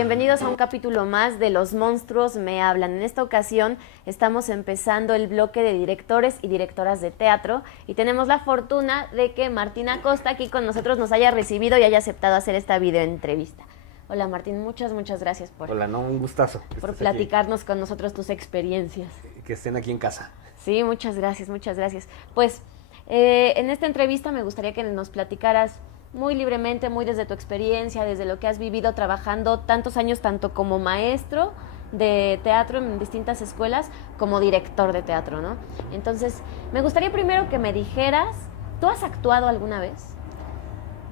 bienvenidos a un capítulo más de Los Monstruos Me Hablan. En esta ocasión estamos empezando el bloque de directores y directoras de teatro y tenemos la fortuna de que Martín Acosta aquí con nosotros nos haya recibido y haya aceptado hacer esta videoentrevista. Hola Martín, muchas gracias por, Hola, no, un gustazo por platicarnos con nosotros tus experiencias. Que estén aquí en casa. Sí, muchas gracias. Pues en esta entrevista me gustaría que nos platicaras muy libremente, muy desde tu experiencia, desde lo que has vivido trabajando tantos años, tanto como maestro de teatro en distintas escuelas, como director de teatro, ¿no? Entonces, me gustaría primero que me dijeras, ¿tú has actuado alguna vez?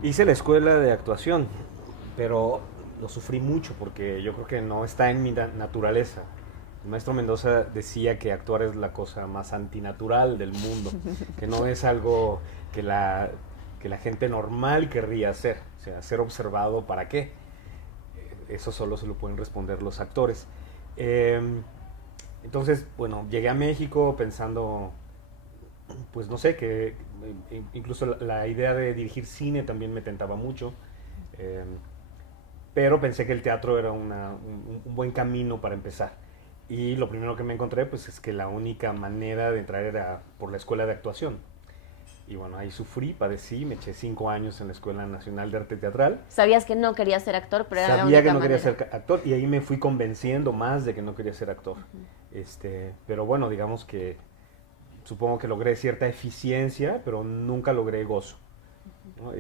Hice la escuela de actuación, pero lo sufrí mucho porque yo creo que no está en mi naturaleza. El maestro Mendoza decía que actuar es la cosa más antinatural del mundo, que no es algo que la gente normal querría hacer, o sea, ser observado, ¿para qué? Eso solo se lo pueden responder los actores. Entonces, bueno, llegué a México pensando, pues no sé, que incluso la idea de dirigir cine también me tentaba mucho, pero pensé que el teatro era un buen camino para empezar. Y lo primero que me encontré, pues es que la única manera de entrar era por la escuela de actuación. Y bueno, ahí sufrí, padecí, me eché 5 años en la Escuela Nacional de Arte Teatral. Sabías que no querías ser actor, pero era la Sabía única que no manera. quería ser actor y ahí me fui convenciendo más de que no quería ser actor. Pero bueno, digamos que supongo que logré cierta eficiencia, pero nunca logré gozo, ¿no?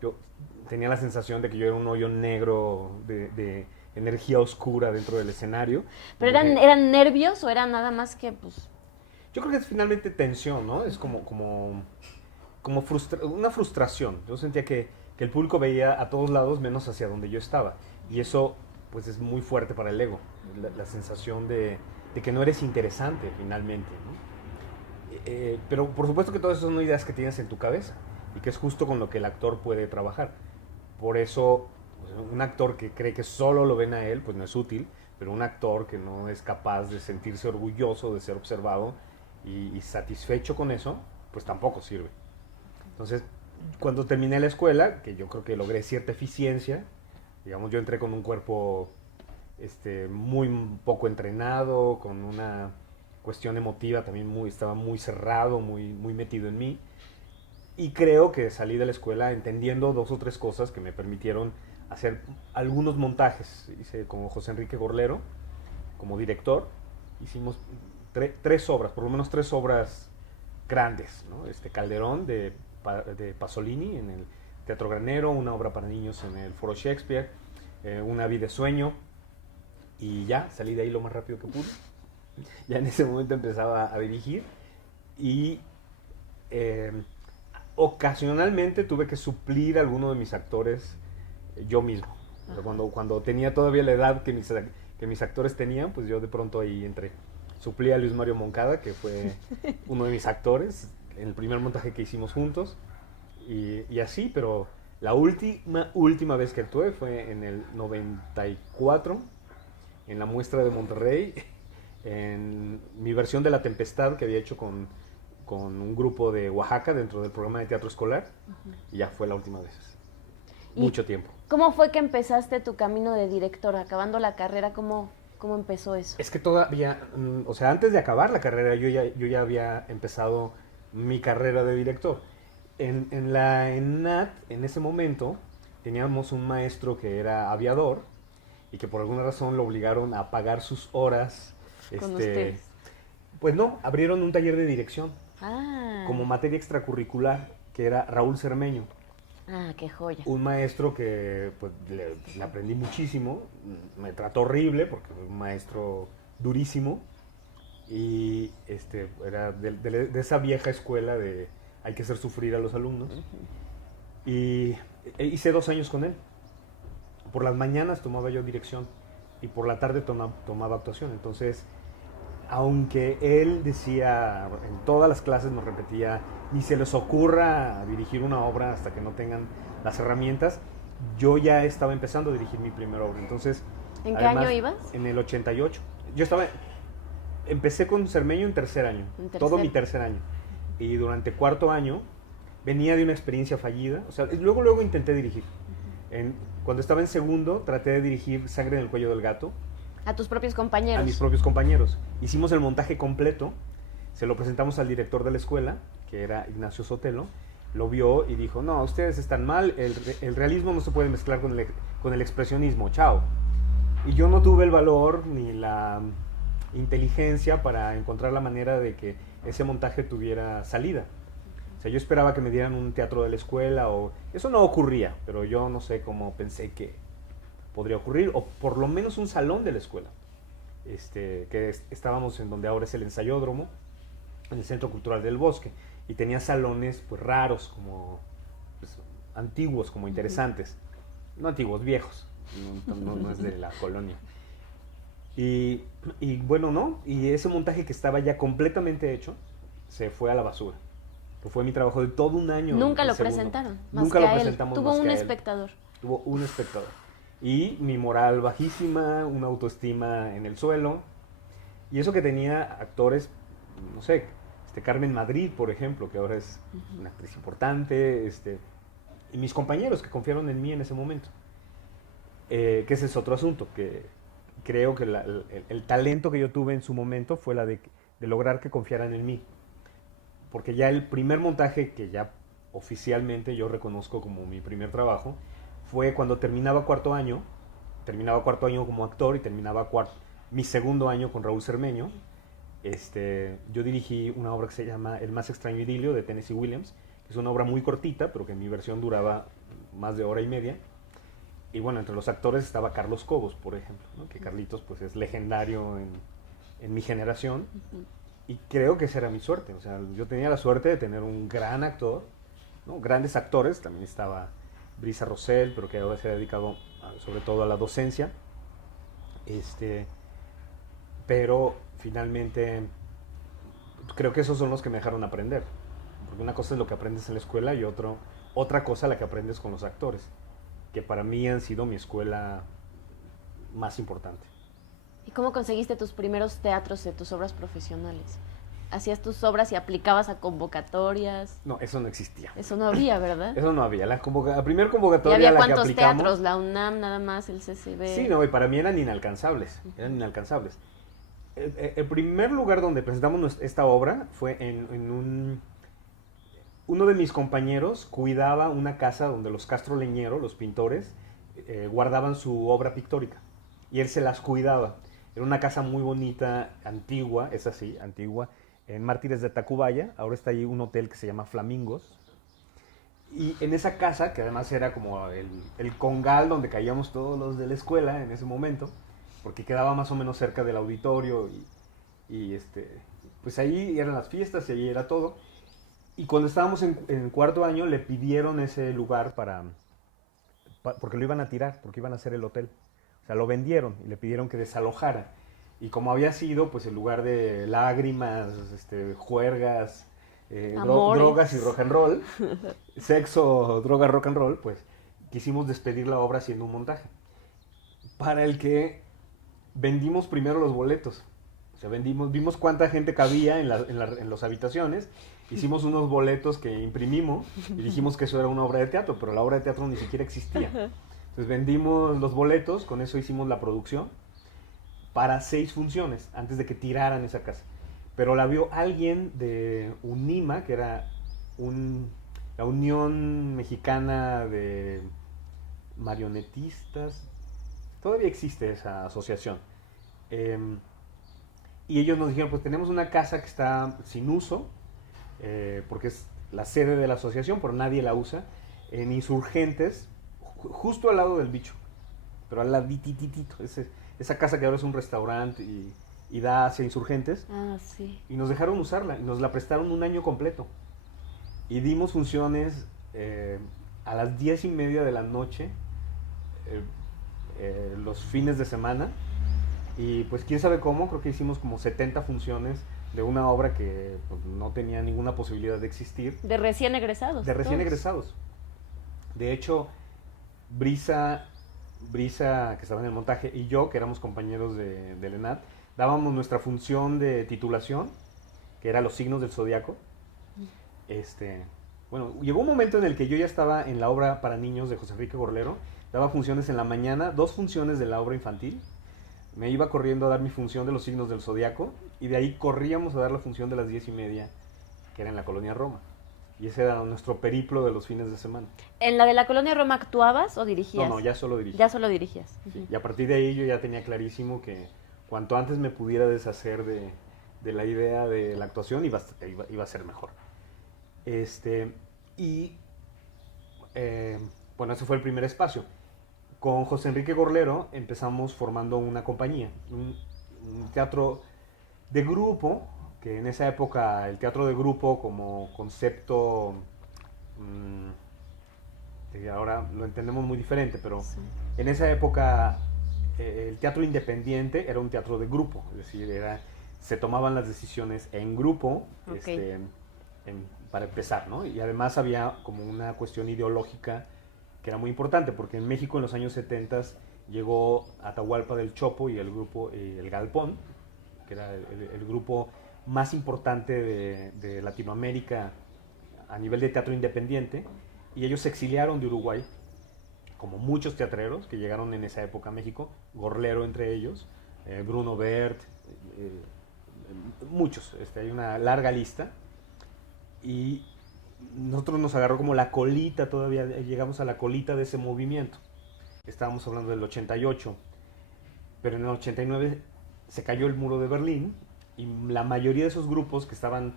Yo tenía la sensación de que yo era un hoyo negro de energía oscura dentro del escenario. ¿Pero eran nervios o era nada más que, pues... Yo creo que es finalmente tensión, ¿no? Es como una frustración. Yo sentía que el público veía a todos lados menos hacia donde yo estaba. Y eso, pues, es muy fuerte para el ego. La sensación de que no eres interesante, finalmente, ¿no? Pero, por supuesto que todas esas son ideas que tienes en tu cabeza. Y que es justo con lo que el actor puede trabajar. Por eso, pues, un actor que cree que solo lo ven a él, pues no es útil. Pero un actor que no es capaz de sentirse orgulloso de ser observado y satisfecho con eso, pues tampoco sirve. Entonces, cuando terminé la escuela, que yo creo que logré cierta eficiencia, digamos, yo entré con un cuerpo muy poco entrenado, con una cuestión emotiva también estaba muy cerrado, muy metido en mí, y creo que salí de la escuela entendiendo 2 o 3 cosas que me permitieron hacer algunos montajes. Hice con José Enrique Gorlero como director, hicimos 3 obras, por lo menos 3 obras grandes, ¿no? Calderón de Pasolini en el Teatro Granero, una obra para niños en el Foro Shakespeare, Una vida de sueño, y ya salí de ahí lo más rápido que pude. Ya en ese momento empezaba a dirigir y ocasionalmente tuve que suplir a alguno de mis actores yo mismo. O sea, cuando tenía todavía la edad que mis actores tenían, pues yo de pronto ahí entré. Suplí a Luis Mario Moncada, que fue uno de mis actores, en el primer montaje que hicimos juntos, y así, pero la última vez que actué fue en el 94, en la muestra de Monterrey, en mi versión de La Tempestad que había hecho con un grupo de Oaxaca dentro del programa de teatro escolar, y ya fue la última vez. Mucho tiempo. ¿Cómo fue que empezaste tu camino de director? Acabando la carrera, ¿cómo empezó eso? Es que todavía, o sea, antes de acabar la carrera, yo ya había empezado mi carrera de director. En la ENAT, en ese momento, teníamos un maestro que era aviador y que por alguna razón lo obligaron a pagar sus horas. ¿Con ustedes? Pues no, abrieron un taller de dirección como Ah, materia extracurricular, que era Raúl Cermeño. qué joya. Un maestro que pues, le aprendí muchísimo, me trató horrible porque fue un maestro durísimo y era de esa vieja escuela de hay que hacer sufrir a los alumnos. Y hice 2 años con él. Por las mañanas tomaba yo dirección y por la tarde tomaba actuación. Entonces, aunque él decía, en todas las clases nos repetía, ni se les ocurra dirigir una obra hasta que no tengan las herramientas, yo ya estaba empezando a dirigir mi primera obra. Entonces, ¿En qué año ibas? En el 88. Empecé con Cermeño en tercer año, todo mi tercer año. Y durante 4º año venía de una experiencia fallida. O sea, luego intenté dirigir. Cuando estaba en segundo, traté de dirigir Sangre en el cuello del gato A tus propios compañeros. a mis propios compañeros. Hicimos el montaje completo, se lo presentamos al director de la escuela, que era Ignacio Sotelo, lo vio y dijo, no, ustedes están mal, el realismo no se puede mezclar con el expresionismo, chao. Y yo no tuve el valor ni la inteligencia para encontrar la manera de que ese montaje tuviera salida. O sea, yo esperaba que me dieran un teatro de la escuela o... Eso no ocurría, pero yo no sé cómo pensé que podría ocurrir, o por lo menos un salón de la escuela. Estábamos en donde ahora es el ensayódromo, en el Centro Cultural del Bosque, y tenía salones pues raros, como pues, antiguos, como interesantes. No antiguos, viejos, no es de la colonia. Y bueno, ¿no? Y ese montaje que estaba ya completamente hecho, se fue a la basura. Que fue mi trabajo de todo un año. Nunca en lo segundo. presentaron, más Nunca que lo a él. presentamos Tuvo más un que a él. espectador. Tuvo un espectador. Y mi moral bajísima, una autoestima en el suelo. Y eso que tenía actores, no sé, Carmen Madrid, por ejemplo, que ahora es una actriz importante, y mis compañeros que confiaron en mí en ese momento. Que ese es otro asunto, que creo que el talento que yo tuve en su momento fue la de lograr que confiaran en mí. Porque ya el primer montaje que ya oficialmente yo reconozco como mi primer trabajo fue cuando terminaba cuarto año como actor y terminaba mi segundo año con Raúl Cermeño. Yo dirigí una obra que se llama El más extraño idilio de Tennessee Williams, que es una obra muy cortita, pero que en mi versión duraba más de hora y media. Y bueno, entre los actores estaba Carlos Cobos, por ejemplo, ¿no? Que Carlitos pues es legendario en mi generación. Y creo que esa era mi suerte. O sea, yo tenía la suerte de tener un gran actor, ¿no? Grandes actores. También estaba Brisa Rosell, pero que ahora se ha dedicado sobre todo a la docencia. Pero finalmente creo que esos son los que me dejaron aprender. Porque una cosa es lo que aprendes en la escuela y otra cosa la que aprendes con los actores, que para mí han sido mi escuela más importante. ¿Y cómo conseguiste tus primeros teatros de tus obras profesionales? ¿Hacías tus obras y aplicabas a convocatorias? No, eso no existía. Eso no había, ¿verdad? Eso no había. La primer ¿Y convocatoria había la que cuántos aplicamos... teatros? ¿La UNAM nada más? ¿El CCB? Sí, no, y para mí eran inalcanzables. Eran inalcanzables. El primer lugar donde presentamos esta obra fue uno de mis compañeros cuidaba una casa donde los Castro Leñero, los pintores, guardaban su obra pictórica. Y él se las cuidaba. Era una casa muy bonita, antigua, es así, antigua, en Mártires de Tacubaya. Ahora está ahí un hotel que se llama Flamingos. Y en esa casa, que además era como el congal donde caíamos todos los de la escuela en ese momento, porque quedaba más o menos cerca del auditorio y pues ahí eran las fiestas y ahí era todo. Y cuando estábamos en cuarto año le pidieron ese lugar porque lo iban a tirar, porque iban a hacer el hotel. O sea, lo vendieron y le pidieron que desalojara. Y como había sido pues el lugar de lágrimas, juergas, drogas y rock and roll, sexo, droga, rock and roll, pues quisimos despedir la obra haciendo un montaje. Para el que vendimos primero los boletos. O sea, vimos cuánta gente cabía en las habitaciones, hicimos unos boletos que imprimimos y dijimos que eso era una obra de teatro, pero la obra de teatro ni siquiera existía. Entonces vendimos los boletos, con eso hicimos la producción para 6 funciones antes de que tiraran esa casa. Pero la vio alguien de UNIMA, que era la Unión Mexicana de Marionetistas. Todavía existe esa asociación. Y ellos nos dijeron, pues tenemos una casa que está sin uso, porque es la sede de la asociación, pero nadie la usa, en Insurgentes, justo al lado del Bicho, pero al ladititito, esa casa que ahora es un restaurante y da hacia Insurgentes. Ah, sí. Y nos dejaron usarla, y nos la prestaron un año completo. Y dimos funciones a las 10:30 de la noche, los fines de semana. Y pues quién sabe cómo, creo que hicimos como 70 funciones de una obra que pues, no tenía ninguna posibilidad de existir. De recién egresados. De recién todos. egresados. De hecho, Brisa, que estaba en el montaje, y yo, que éramos compañeros del ENAD, dábamos nuestra función de titulación, que era Los signos del zodiaco. Bueno, llegó un momento en el que yo ya estaba en la obra para niños de José Enrique Gorlero, daba funciones en la mañana, 2 funciones de la obra infantil, me iba corriendo a dar mi función de los signos del zodiaco, y de ahí corríamos a dar la función de las 10:30, que era en la colonia Roma. Y ese era nuestro periplo de los fines de semana. ¿En la de la Colonia Roma actuabas o No, dirigías? no, ya solo dirigí. Ya solo dirigías. Sí, y a partir de ahí yo ya tenía clarísimo que cuanto antes me pudiera deshacer de la idea de la actuación iba a ser mejor. Y bueno, ese fue el primer espacio. Con José Enrique Gorlero empezamos formando una compañía, un teatro de grupo, que en esa época el teatro de grupo como concepto, ahora lo entendemos muy diferente, pero sí, en esa época el teatro independiente era un teatro de grupo, es decir, se tomaban las decisiones en grupo, okay, para empezar, ¿no? Y además había como una cuestión ideológica que era muy importante, porque en México en los años 70 llegó Atahualpa del Chopo y el grupo El Galpón, que era el grupo más importante de Latinoamérica a nivel de teatro independiente, y ellos se exiliaron de Uruguay, como muchos teatreros que llegaron en esa época a México, Gorlero entre ellos, Bruno Bert, muchos, hay una larga lista, y nosotros nos agarró como la colita, todavía llegamos a la colita de ese movimiento. Estábamos hablando del 88, pero en el 89 se cayó el muro de Berlín, y la mayoría de esos grupos que estaban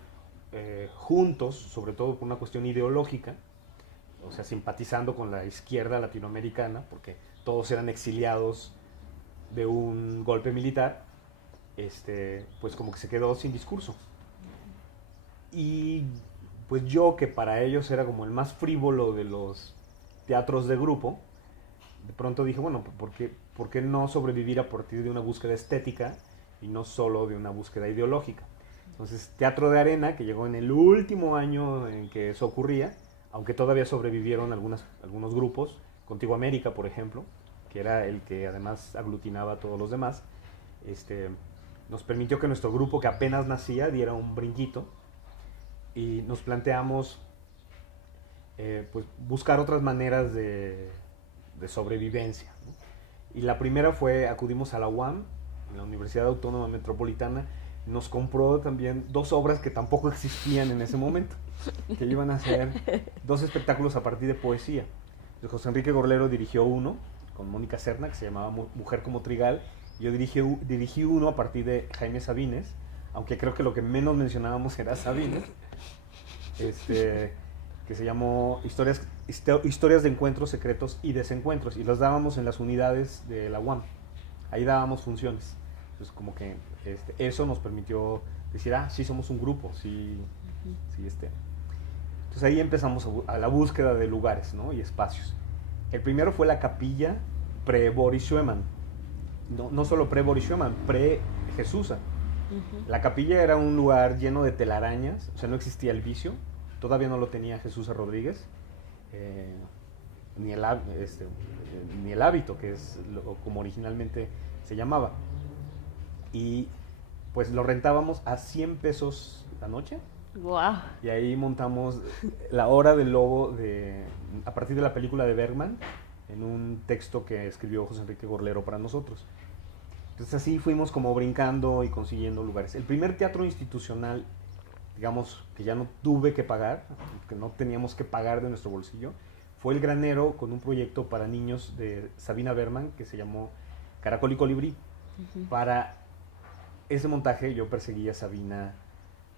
juntos, sobre todo por una cuestión ideológica, o sea, simpatizando con la izquierda latinoamericana, porque todos eran exiliados de un golpe militar, pues como que se quedó sin discurso. Y pues yo, que para ellos era como el más frívolo de los teatros de grupo, de pronto dije, bueno, ¿por qué no sobrevivir a partir de una búsqueda estética y no solo de una búsqueda ideológica? Entonces, Teatro de Arena, que llegó en el último año en que eso ocurría, aunque todavía sobrevivieron algunos grupos, Contigo América, por ejemplo, que era el que además aglutinaba a todos los demás, nos permitió que nuestro grupo, que apenas nacía, diera un brinquito, y nos planteamos pues buscar otras maneras de sobrevivencia, ¿no? Y la primera fue, acudimos a la UAM, la Universidad Autónoma Metropolitana, nos compró también 2 obras que tampoco existían en ese momento, que iban a ser 2 espectáculos a partir de poesía. Entonces, José Enrique Gorlero dirigió uno con Mónica Serna, que se llamaba Mujer como Trigal, y yo dirigí uno a partir de Jaime Sabines, aunque creo que lo que menos mencionábamos era Sabines, que se llamó Historias de Encuentros, Secretos y Desencuentros, y los dábamos en las unidades de la UAM. Ahí dábamos funciones. Entonces, como que eso nos permitió decir, sí somos un grupo, sí, Entonces ahí empezamos a la búsqueda de lugares, ¿no? Y espacios. El primero fue la capilla pre-Boris Schumann. No solo pre-Boris Schumann, pre-Jesusa. La capilla era un lugar lleno de telarañas, o sea, no existía el vicio, todavía no lo tenía Jesús Rodríguez, ni el hábito, que es como originalmente se llamaba. Y pues lo rentábamos a 100 pesos la noche. Wow. Y ahí montamos La Hora del Lobo a partir de la película de Bergman, en un texto que escribió José Enrique Gorlero para nosotros. Entonces así fuimos como brincando y consiguiendo lugares. El primer teatro institucional, digamos, que ya no tuve que pagar, que no teníamos que pagar de nuestro bolsillo, fue El Granero, con un proyecto para niños de Sabina Berman que se llamó Caracol y Colibrí. Para ese montaje yo perseguí a Sabina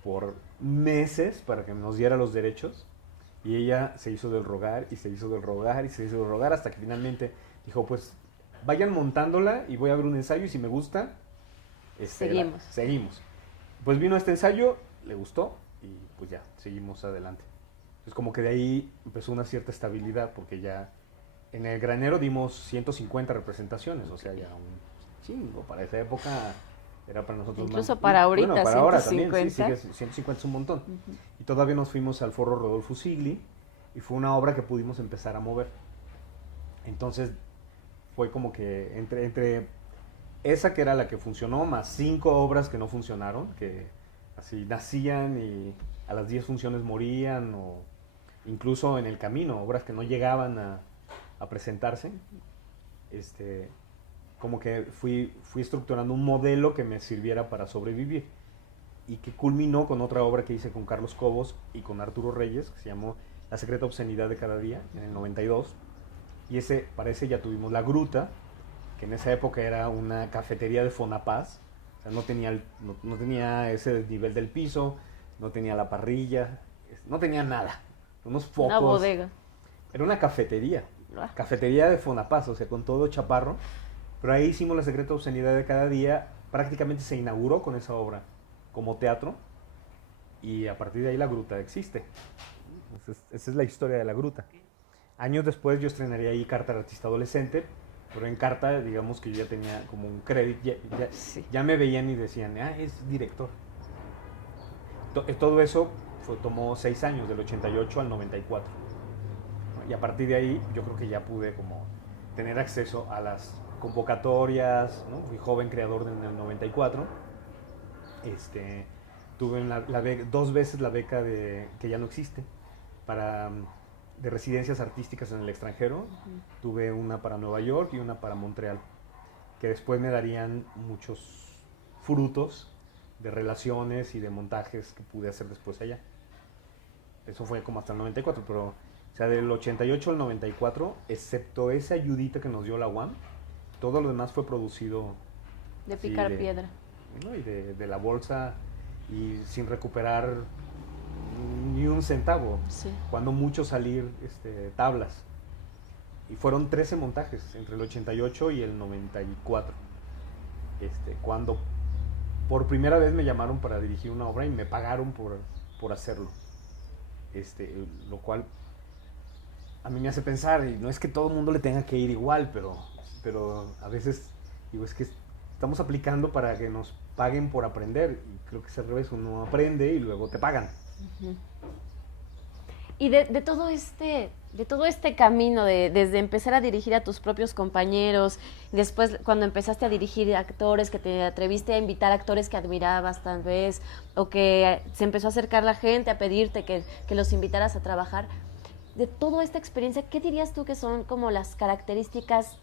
por meses para que nos diera los derechos, y ella se hizo del rogar y se hizo del rogar y se hizo del rogar hasta que finalmente dijo, pues vayan montándola y voy a ver un ensayo y si me gusta, seguimos. Pues vino este ensayo, le gustó y pues ya, seguimos adelante. Entonces como que de ahí empezó una cierta estabilidad, porque ya en El Granero dimos 150 representaciones, o sea, ya un chingo para esa época. Era para nosotros incluso más, para ahorita, bueno, para 150. Ahora también, sí, 150 es un montón. Y todavía nos fuimos al Foro Rodolfo Sigli, y fue una obra que pudimos empezar a mover. Entonces fue como que entre esa, que era la que funcionó, más 5 obras que no funcionaron, que así nacían y a las 10 funciones morían, o incluso en el camino, obras que no llegaban a a presentarse, como que fui estructurando un modelo que me sirviera para sobrevivir y que culminó con otra obra que hice con Carlos Cobos y con Arturo Reyes, que se llamó La secreta obscenidad de cada día, en el 92. Y para ese ya tuvimos La Gruta, que en esa época era una cafetería de Fonapaz. O sea, no tenía ese nivel del piso, no tenía la parrilla, no tenía nada. Unos focos. Una bodega. Era una cafetería. Cafetería de Fonapaz, o sea, con todo chaparro. Pero ahí hicimos La secreta obscenidad de cada día. Prácticamente se inauguró con esa obra como teatro. Y a partir de ahí La Gruta existe. Esa es la historia de La Gruta. Años después yo estrenaría ahí Carta al artista adolescente, pero en Carta, digamos que yo ya tenía como un crédito, ya me veían y decían, es director. Todo eso tomó 6 años, del 88 al 94. Y a partir de ahí yo creo que ya pude como tener acceso a las convocatorias, ¿no? Fui joven creador en el 94. Tuve 2 veces la beca que ya no existe, de residencias artísticas en el extranjero. Tuve una para Nueva York y una para Montreal, que después me darían muchos frutos de relaciones y de montajes que pude hacer después allá. Eso fue como hasta el 94, pero o sea, del 88 al 94, excepto esa ayudita que nos dio la UAM, todo lo demás fue producido de picar piedra, ¿no? Y de la bolsa, y sin recuperar ni un centavo, cuando mucho salir tablas. Y fueron 13 montajes entre el 88 y el 94, cuando por primera vez me llamaron para dirigir una obra y me pagaron por hacerlo, lo cual a mí me hace pensar, y no es que todo el mundo le tenga que ir igual, pero a veces digo, es que estamos aplicando para que nos paguen por aprender, y creo que es al revés, uno aprende y luego te pagan. Y de todo este camino, desde empezar a dirigir a tus propios compañeros, después cuando empezaste a dirigir actores, que te atreviste a invitar actores que admirabas tal vez, o que se empezó a acercar la gente a pedirte que los invitaras a trabajar, de toda esta experiencia, ¿qué dirías tú que son como las características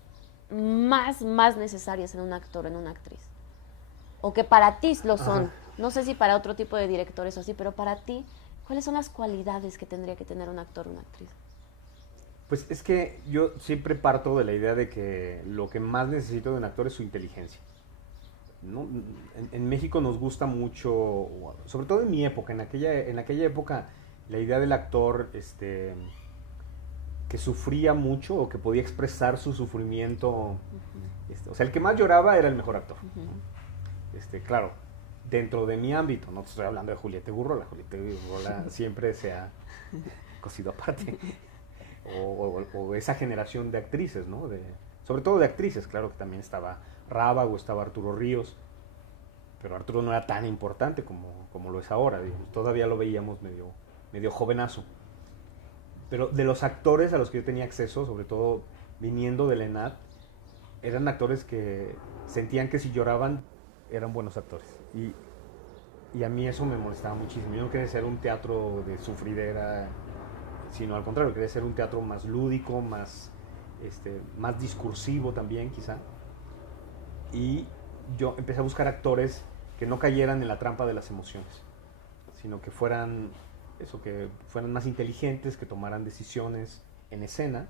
más necesarias en un actor, en una actriz? O que para ti lo son. Ajá. No sé si para otro tipo de directores o así, pero para ti, ¿cuáles son las cualidades que tendría que tener un actor o una actriz? Pues es que yo siempre parto de la idea de que lo que más necesito de un actor es su inteligencia, ¿no? En México nos gusta mucho, sobre todo en mi época, en aquella época, la idea del actor que sufría mucho o que podía expresar su sufrimiento, o sea, el que más lloraba era el mejor actor. Claro, dentro de mi ámbito, no te estoy hablando de Julieta Gurrola. Julieta Gurrola siempre se ha cosido aparte. O esa generación de actrices, ¿no? Sobre todo de actrices, claro que también estaba Rábago, estaba Arturo Ríos, pero Arturo no era tan importante como lo es ahora, digamos. Todavía lo veíamos medio jovenazo. Pero de los actores a los que yo tenía acceso, sobre todo viniendo del ENAD, eran actores que sentían que si lloraban eran buenos actores. Y a mí eso me molestaba muchísimo. Yo no quería ser un teatro de sufridera, sino al contrario, quería ser un teatro más lúdico, más discursivo también, quizá. Y yo empecé a buscar actores que no cayeran en la trampa de las emociones, sino que fueran más inteligentes, que tomaran decisiones en escena,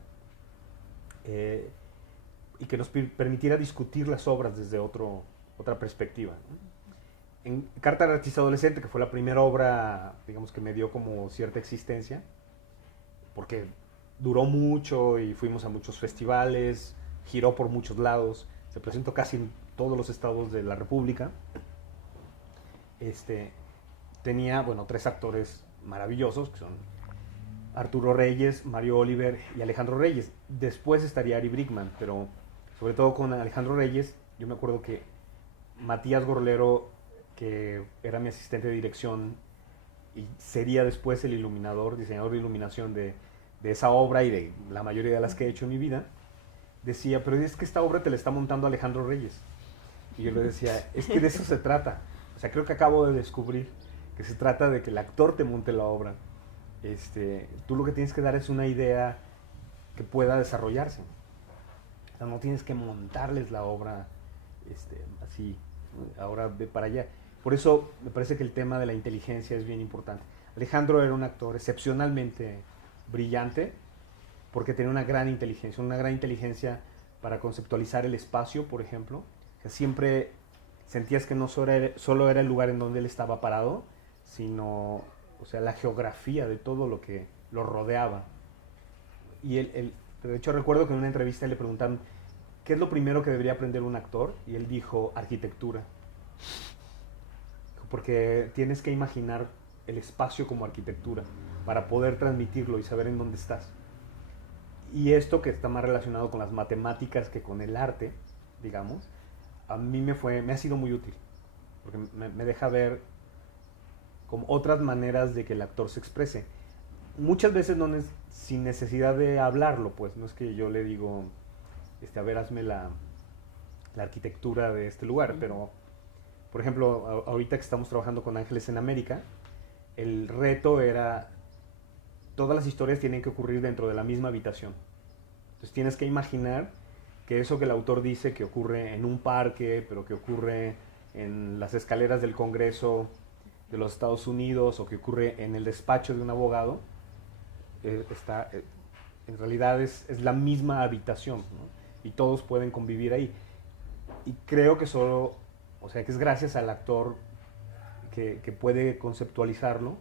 y que nos permitiera discutir las obras desde otra perspectiva, ¿no? En Carta al artista adolescente, que fue la primera obra, digamos, que me dio como cierta existencia, porque duró mucho y fuimos a muchos festivales, giró por muchos lados, se presentó casi en todos los estados de la República. Tenía, 3 actores maravillosos, que son Arturo Reyes, Mario Oliver y Alejandro Reyes. Después estaría Ari Brickman, pero sobre todo con Alejandro Reyes, yo me acuerdo que Matías Gorlero, que era mi asistente de dirección y sería después el iluminador, diseñador de iluminación de esa obra y de la mayoría de las que he hecho en mi vida, decía, pero es que esta obra te la está montando Alejandro Reyes. Y yo le decía, es que de eso se trata. O sea, creo que acabo de descubrir que se trata de que el actor te monte la obra. Tú lo que tienes que dar es una idea que pueda desarrollarse. O sea, no tienes que montarles la obra así, ahora ve para allá. Por eso me parece que el tema de la inteligencia es bien importante. Alejandro era un actor excepcionalmente brillante porque tenía una gran inteligencia para conceptualizar el espacio, por ejemplo. Que siempre sentías que no solo era el lugar en donde él estaba parado, sino, o sea, la geografía de todo lo que lo rodeaba. Y de hecho recuerdo que en una entrevista le preguntaron ¿qué es lo primero que debería aprender un actor? Y él dijo arquitectura. Porque tienes que imaginar el espacio como arquitectura para poder transmitirlo y saber en dónde estás. Y esto que está más relacionado con las matemáticas que con el arte, digamos, a mí me ha sido muy útil. Porque me deja ver como otras maneras de que el actor se exprese. Muchas veces sin necesidad de hablarlo, pues no es que yo le digo, a ver, hazme la arquitectura de este lugar, pero, por ejemplo, ahorita que estamos trabajando con Ángeles en América, el reto era, todas las historias tienen que ocurrir dentro de la misma habitación. Entonces tienes que imaginar que eso que el autor dice que ocurre en un parque, pero que ocurre en las escaleras del Congreso de los Estados Unidos, o que ocurre en el despacho de un abogado, en realidad es la misma habitación, ¿no? Y todos pueden convivir ahí. Y creo que que es gracias al actor que puede conceptualizarlo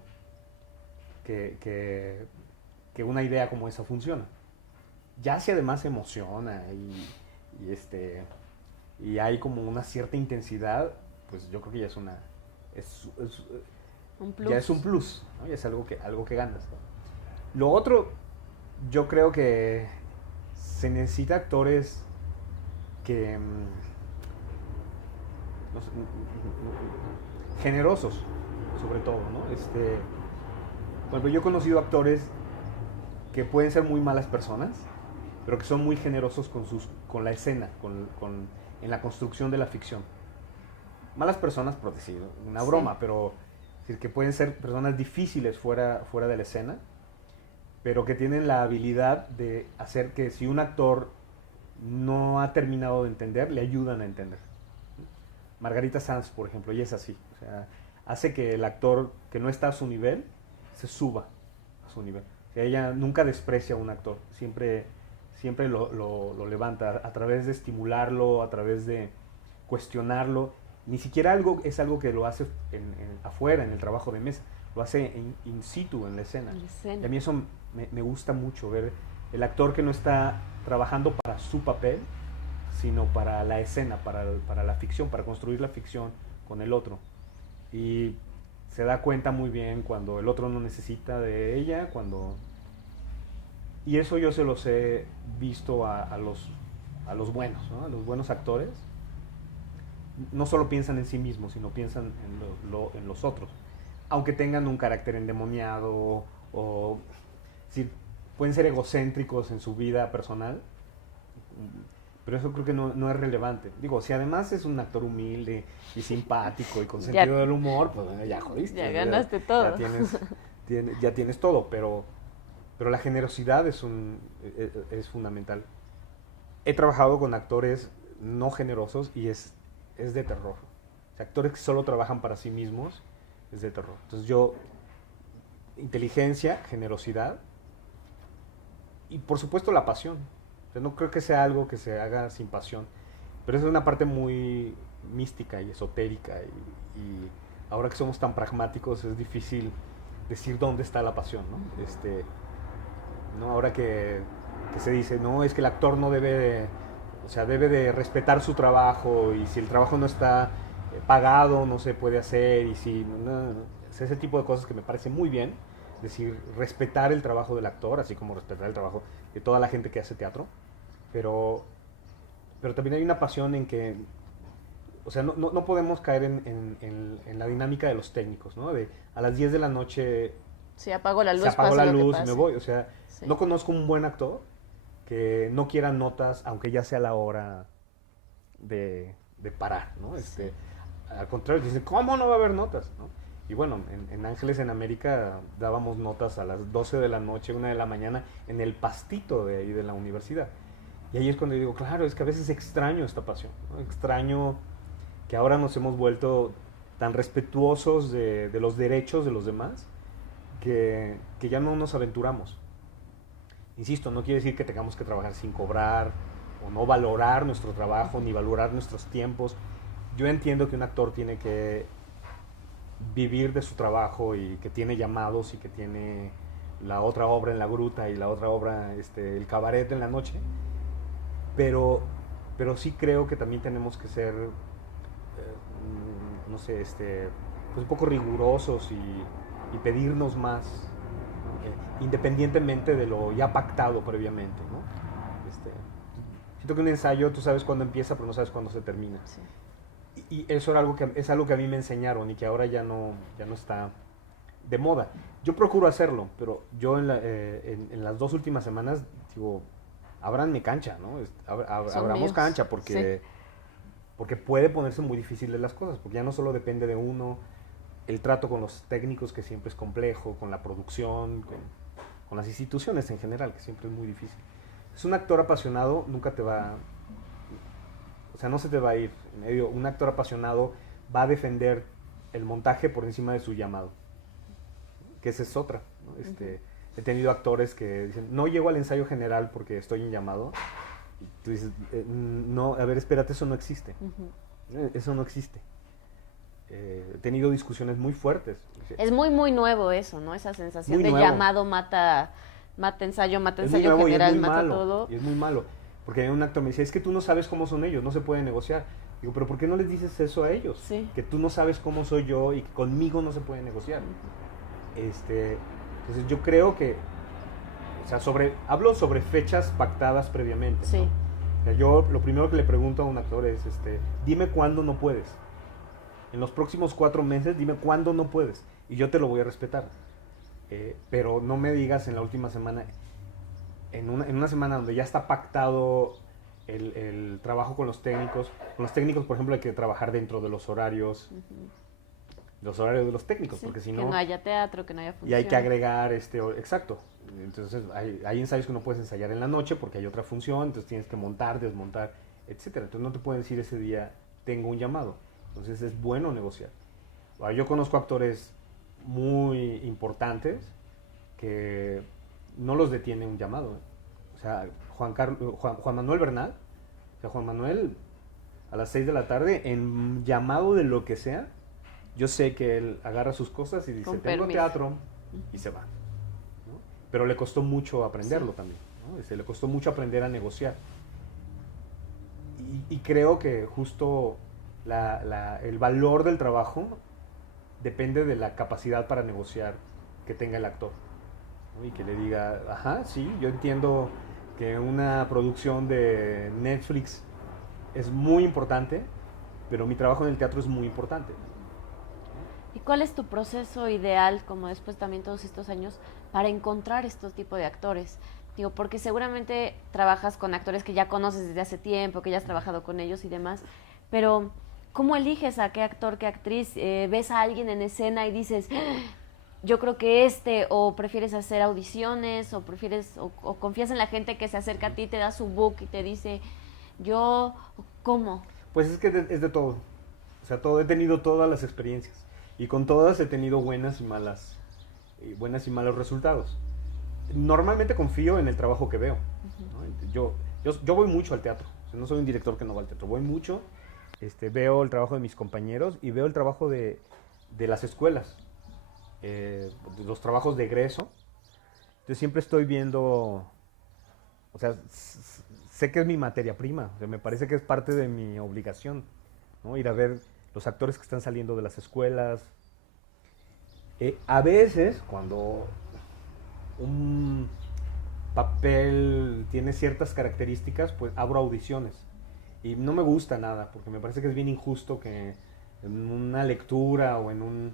que una idea como esa funciona. Ya si además se emociona y hay como una cierta intensidad, pues yo creo que ya es un plus. Ya es un plus, ¿no? Ya es algo que ganas, ¿no? Lo otro, yo creo que se necesita actores que generosos, sobre todo, ¿no? Bueno, yo he conocido actores que pueden ser muy malas personas, pero que son muy generosos con la escena, en la construcción de la ficción. Malas personas, por decir una broma, sí. Pero es decir, que pueden ser personas difíciles fuera de la escena, pero que tienen la habilidad de hacer que si un actor no ha terminado de entender, le ayudan a entender. Margarita Sanz, por ejemplo, ella es así. O sea, hace que el actor que no está a su nivel se suba a su nivel. O sea, ella nunca desprecia a un actor, siempre lo levanta a través de estimularlo, a través de cuestionarlo. Ni siquiera es algo que lo hace afuera, en el trabajo de mesa, lo hace in situ, en la escena. Y a mí eso me gusta mucho, ver el actor que no está trabajando para su papel, sino para la escena, para la ficción, para construir la ficción con el otro. Y se da cuenta muy bien cuando el otro no necesita de ella, y eso yo se los he visto a los buenos, ¿no? A los buenos actores. No solo piensan en sí mismos, sino piensan en los otros. Aunque tengan un carácter endemoniado, o si pueden ser egocéntricos en su vida personal, pero eso creo que no es relevante. Digo, si además es un actor humilde y simpático y con sentido del humor, pues ya jodiste. Ya ganaste todo. Ya tienes todo, pero la generosidad es fundamental. He trabajado con actores no generosos y es de terror. O sea, actores que solo trabajan para sí mismos, es de terror. Entonces inteligencia, generosidad y por supuesto la pasión. O sea, no creo que sea algo que se haga sin pasión, pero es una parte muy mística y esotérica, y ahora que somos tan pragmáticos es difícil decir dónde está la pasión, ¿no? ¿No? Ahora que se dice, no, es que el actor no debe de respetar su trabajo, y si el trabajo no está pagado no se puede hacer, y si ese tipo de cosas que me parece muy bien, es decir, respetar el trabajo del actor, así como respetar el trabajo de toda la gente que hace teatro, pero también hay una pasión en que, o sea, no podemos caer en la dinámica de los técnicos, ¿no? De a las 10 de la noche se apagó la luz, y me voy. O sea, sí. No conozco un buen actor que no quiera notas, aunque ya sea la hora de parar, ¿no? Sí. Al contrario, dicen, ¿cómo no va a haber notas? ¿No? Y bueno, en Ángeles en América dábamos notas a las 12 de la noche, 1 de la mañana, en el pastito de ahí de la universidad. Y ahí es cuando yo digo, claro, es que a veces extraño esta pasión, ¿no? Extraño que ahora nos hemos vuelto tan respetuosos de los derechos de los demás que ya no nos aventuramos. Insisto, no quiere decir que tengamos que trabajar sin cobrar o no valorar nuestro trabajo ni valorar nuestros tiempos. Yo entiendo que un actor tiene que vivir de su trabajo y que tiene llamados y que tiene la otra obra en la gruta y la otra obra, el cabaret en la noche, pero sí creo que también tenemos que ser, no sé, pues un poco rigurosos y pedirnos más, independientemente de lo ya pactado previamente, ¿no? Siento que un ensayo, tú sabes cuándo empieza, pero no sabes cuándo se termina. Sí. Y eso era es algo que a mí me enseñaron y que ahora ya no está de moda. Yo procuro hacerlo, pero yo en las 2 últimas semanas digo, ábranme cancha, ¿no? Abramos cancha porque puede ponerse muy difíciles las cosas, porque ya no solo depende de uno, el trato con los técnicos que siempre es complejo, con la producción, con las instituciones en general, que siempre es muy difícil. Es un actor apasionado, nunca te va... O sea, no se te va a ir en medio. Un actor apasionado va a defender el montaje por encima de su llamado. Que esa es otra, ¿no? He tenido actores que dicen, no llego al ensayo general porque estoy en llamado. Y tú dices, no, a ver, espérate, eso no existe. Eso no existe. He tenido discusiones muy fuertes. Es muy, muy nuevo eso, ¿no? Esa sensación muy de nuevo. Llamado mata ensayo Es muy nuevo general, y es muy mata malo, todo. y es muy malo. Porque un actor me dice, es que tú no sabes cómo son ellos, no se puede negociar. Digo, pero ¿por qué no les dices eso a ellos? Sí. Que tú no sabes cómo soy yo y que conmigo no se puede negociar. Entonces yo creo que, o sea, hablo sobre fechas pactadas previamente, Sí. ¿no? O sea, yo lo primero que le pregunto a un actor es, dime cuándo no puedes. En los próximos 4 meses, dime cuándo no puedes. Y yo te lo voy a respetar. Pero no me digas en la última semana, en una semana donde ya está pactado el trabajo con los técnicos. Con los técnicos, por ejemplo, hay que trabajar dentro de los horarios. Los horarios de los técnicos, Sí, porque si que no... no haya teatro, que no haya función. Y hay que agregar, exacto. Entonces hay ensayos que no puedes ensayar en la noche porque hay otra función, entonces tienes que montar, desmontar, etcétera. Entonces no te pueden decir ese día, tengo un llamado. Entonces es bueno negociar. Ahora, yo conozco actores muy importantes que no los detiene un llamado. O sea, Juan Manuel Bernal, o sea, Juan Manuel a las 6 de la tarde, en llamado de lo que sea, yo sé que él agarra sus cosas y dice, Con tengo permiso. teatro, y se va, ¿no? Pero le costó mucho aprenderlo también, ¿no? Le costó mucho aprender a negociar. Y creo que justo el valor del trabajo depende de la capacidad para negociar que tenga el actor, ¿no? Y que le diga, ajá, sí, yo entiendo que una producción de Netflix es muy importante, pero mi trabajo en el teatro es muy importante. ¿Y cuál es tu proceso ideal, como después también todos estos años, para encontrar estos tipos de actores? Digo, porque seguramente trabajas con actores que ya conoces desde hace tiempo, que ya has trabajado con ellos y demás, pero ¿cómo eliges a qué actor, qué actriz? ¿Ves a alguien en escena y dices, yo creo que o prefieres hacer audiciones, o confías en la gente que se acerca a ti, te da su book y te dice, ¿cómo? Pues es que es de todo. O sea, he tenido todas las experiencias. Y con todas he tenido buenos y malos resultados. Normalmente confío en el trabajo que veo, ¿no? Yo voy mucho al teatro. O sea, no soy un director que no va al teatro. Voy mucho, veo el trabajo de mis compañeros y veo el trabajo de las escuelas, los trabajos de egreso. Entonces siempre estoy viendo, o sea, sé que es mi materia prima. O sea, me parece que es parte de mi obligación, ¿no? Ir a ver los actores que están saliendo de las escuelas. A veces, cuando un papel tiene ciertas características, pues abro audiciones. Y no me gusta nada, porque me parece que es bien injusto que en una lectura o en un...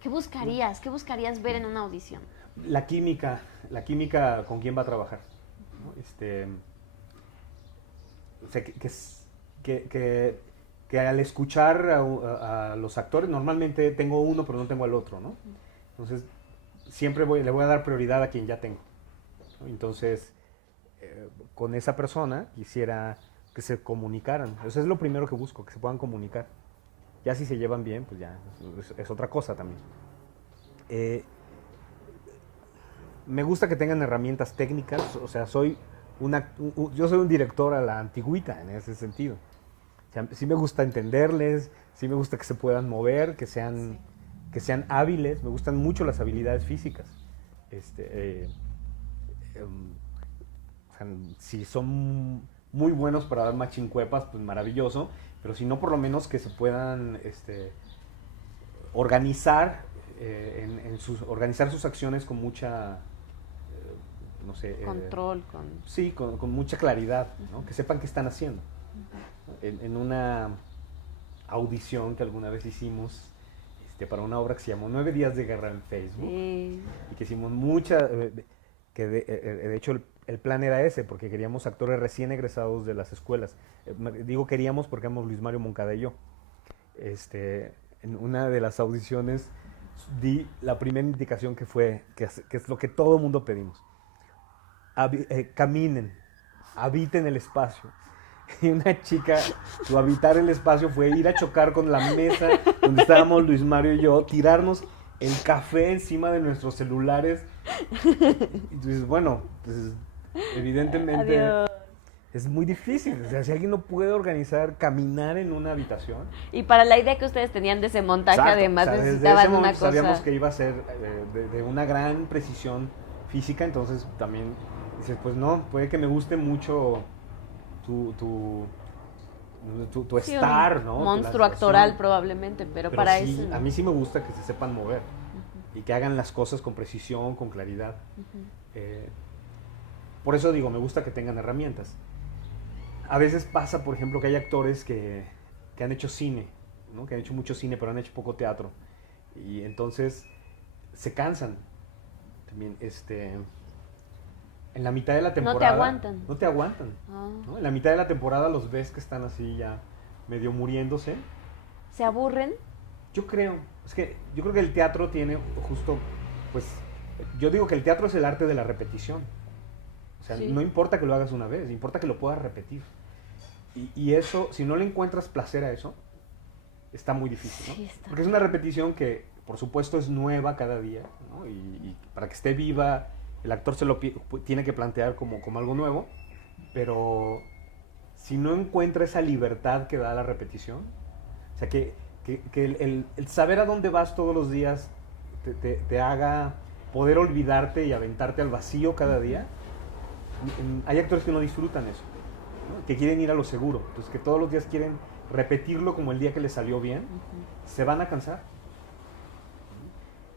¿Qué buscarías? ¿Qué buscarías ver en una audición? La química con quién va a trabajar, ¿no? O sea, que que al escuchar a los actores, normalmente tengo uno pero no tengo al otro, ¿no? Entonces, siempre le voy a dar prioridad a quien ya tengo, ¿no? Entonces, con esa persona quisiera que se comunicaran. Eso es lo primero que busco, que se puedan comunicar. Ya si se llevan bien, pues ya es otra cosa también. Me gusta que tengan herramientas técnicas, o sea, yo soy un director a la antigüita en ese sentido. O sea, sí me gusta entenderles, sí me gusta que se puedan mover, que sean hábiles, me gustan mucho las habilidades físicas. O sea, si son muy buenos para dar machincuepas, pues maravilloso, pero si no, por lo menos que se puedan organizar, organizar sus acciones con mucha, no sé... Control. Sí, con mucha claridad, ¿no? Que sepan qué están haciendo. En una audición que alguna vez hicimos para una obra que se llamó 9 días de guerra en Facebook, y que hicimos que de hecho el plan era ese, porque queríamos actores recién egresados de las escuelas. Digo queríamos porque éramos Luis Mario Moncada y yo. En una de las audiciones di la primera indicación que es lo que todo mundo pedimos. Caminen, habiten el espacio. Y una chica, su habitar el espacio fue ir a chocar con la mesa donde estábamos Luis Mario y yo, tirarnos el café encima de nuestros celulares. Y tú dices, bueno, pues evidentemente Adiós. es muy difícil. O sea, si alguien no puede organizar caminar en una habitación. Y para la idea que ustedes tenían de ese montaje, Exacto, además o sea, necesitaban una cosa. Sabíamos que iba a ser de una gran precisión física, entonces también dices, pues no, puede que me guste mucho tu estar, ¿no? Monstruo actoral probablemente, pero para sí, eso. A mí sí me gusta que se sepan mover y que hagan las cosas con precisión, con claridad. Por eso digo, me gusta que tengan herramientas. A veces pasa, por ejemplo, que hay actores que han hecho cine, ¿no? Que han hecho mucho cine, pero han hecho poco teatro. Y entonces se cansan. También, en la mitad de la temporada... No te aguantan. ¿No? En la mitad de la temporada los ves que están así ya medio muriéndose. ¿Se aburren? Yo creo que el teatro tiene justo, pues, yo digo que el teatro es el arte de la repetición. O sea, no importa que lo hagas una vez, importa que lo puedas repetir. Y eso, si no le encuentras placer a eso, está muy difícil, ¿no? Sí, porque es una repetición que, por supuesto, es nueva cada día, ¿no? Y para que esté viva, el actor se lo tiene que plantear como algo nuevo, pero si no encuentra esa libertad que da la repetición, o sea, que el saber a dónde vas todos los días te haga poder olvidarte y aventarte al vacío cada día. Hay actores que no disfrutan eso, ¿no? Que quieren ir a lo seguro, entonces que todos los días quieren repetirlo como el día que les salió bien, se van a cansar.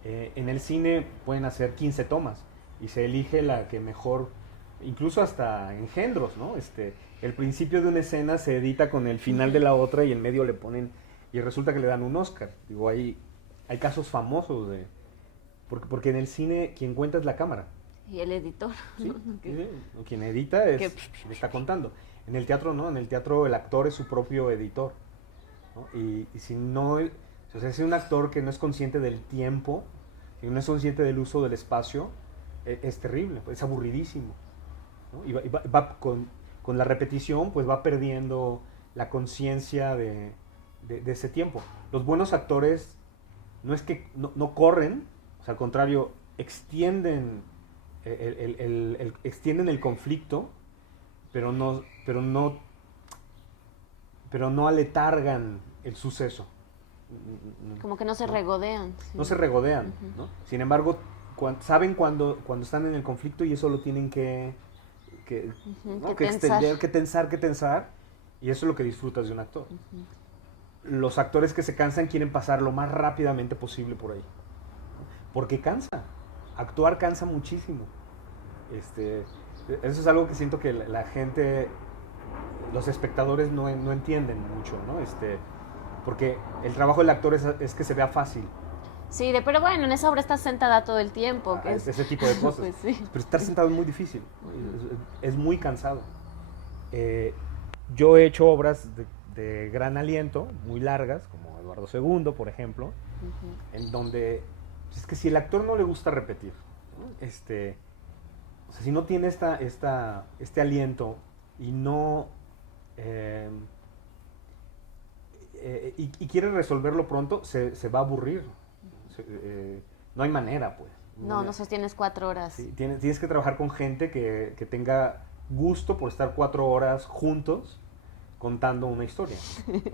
En el cine pueden hacer 15 tomas y se elige la que mejor, incluso hasta engendros, ¿no? El principio de una escena se edita con el final de la otra y en medio le ponen, y resulta que le dan un Oscar. Digo, hay casos famosos porque en el cine quien cuenta es la cámara. Y el editor. ¿Sí? Quien edita le está contando. En el teatro no, en el teatro el actor es su propio editor, ¿no? Y si no, o sea, si es un actor que no es consciente del tiempo, que no es consciente del uso del espacio, es terrible, es aburridísimo, ¿no? Y va con la repetición, pues va perdiendo la conciencia de ese tiempo. Los buenos actores no es que no corren, o sea, al contrario, extienden el conflicto, pero no aletargan el suceso. Como que no se regodean. Sí. No se regodean, ¿no? Sin embargo, saben cuando están en el conflicto y eso lo tienen que extender, que tensar, y eso es lo que disfrutas de un actor. Los actores que se cansan quieren pasar lo más rápidamente posible por ahí, ¿no? Porque cansa. Actuar cansa muchísimo. Eso es algo que siento que la gente, los espectadores no entienden mucho, ¿no? Porque el trabajo del actor es que se vea fácil. Sí, pero bueno, en esa obra estás sentada todo el tiempo. Ese tipo de cosas. Pues sí. Pero estar sentado es muy difícil, es muy cansado. Yo he hecho obras de gran aliento, muy largas, como Eduardo II, por ejemplo, en donde es que si el actor no le gusta repetir, ¿no? O sea, si no tiene este aliento y no y quiere resolverlo pronto, se va a aburrir. No hay manera, pues. No sostienes 4 horas. Sí, tienes que trabajar con gente que tenga gusto por estar 4 horas juntos contando una historia,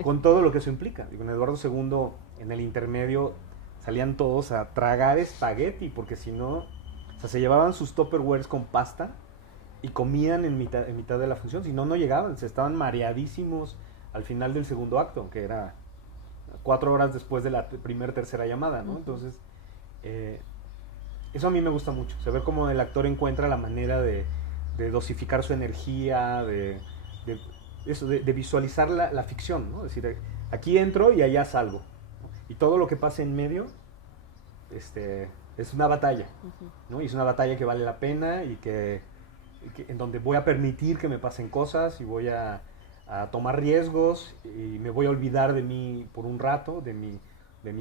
con todo lo que eso implica. Y con Eduardo II, en el intermedio, salían todos a tragar espagueti, porque si no, o sea, se llevaban sus tupperwares con pasta y comían en mitad de la función, si no, no llegaban, se estaban mareadísimos al final del segundo acto, que era 4 horas después de la tercera llamada, ¿no? Entonces, eso a mí me gusta mucho, saber cómo el actor encuentra la manera de dosificar su energía, de visualizar la ficción, ¿no? Es decir, aquí entro y allá salgo, ¿no? Y todo lo que pasa en medio es una batalla, ¿no? Y es una batalla que vale la pena y que en donde voy a permitir que me pasen cosas y voy a tomar riesgos y me voy a olvidar de mí por un rato, de mi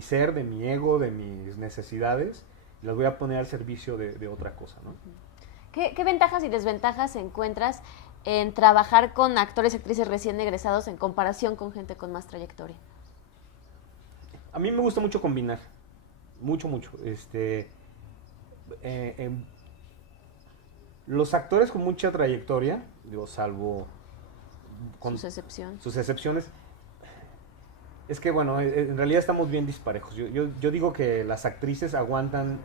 ser, de mi ego, de mis necesidades, y las voy a poner al servicio de otra cosa, ¿no? ¿Qué ventajas y desventajas encuentras en trabajar con actores y actrices recién egresados en comparación con gente con más trayectoria? A mí me gusta mucho combinar, mucho. Los actores con mucha trayectoria, digo, salvo sus excepciones, es que bueno, en realidad estamos bien disparejos. Yo digo que las actrices aguantan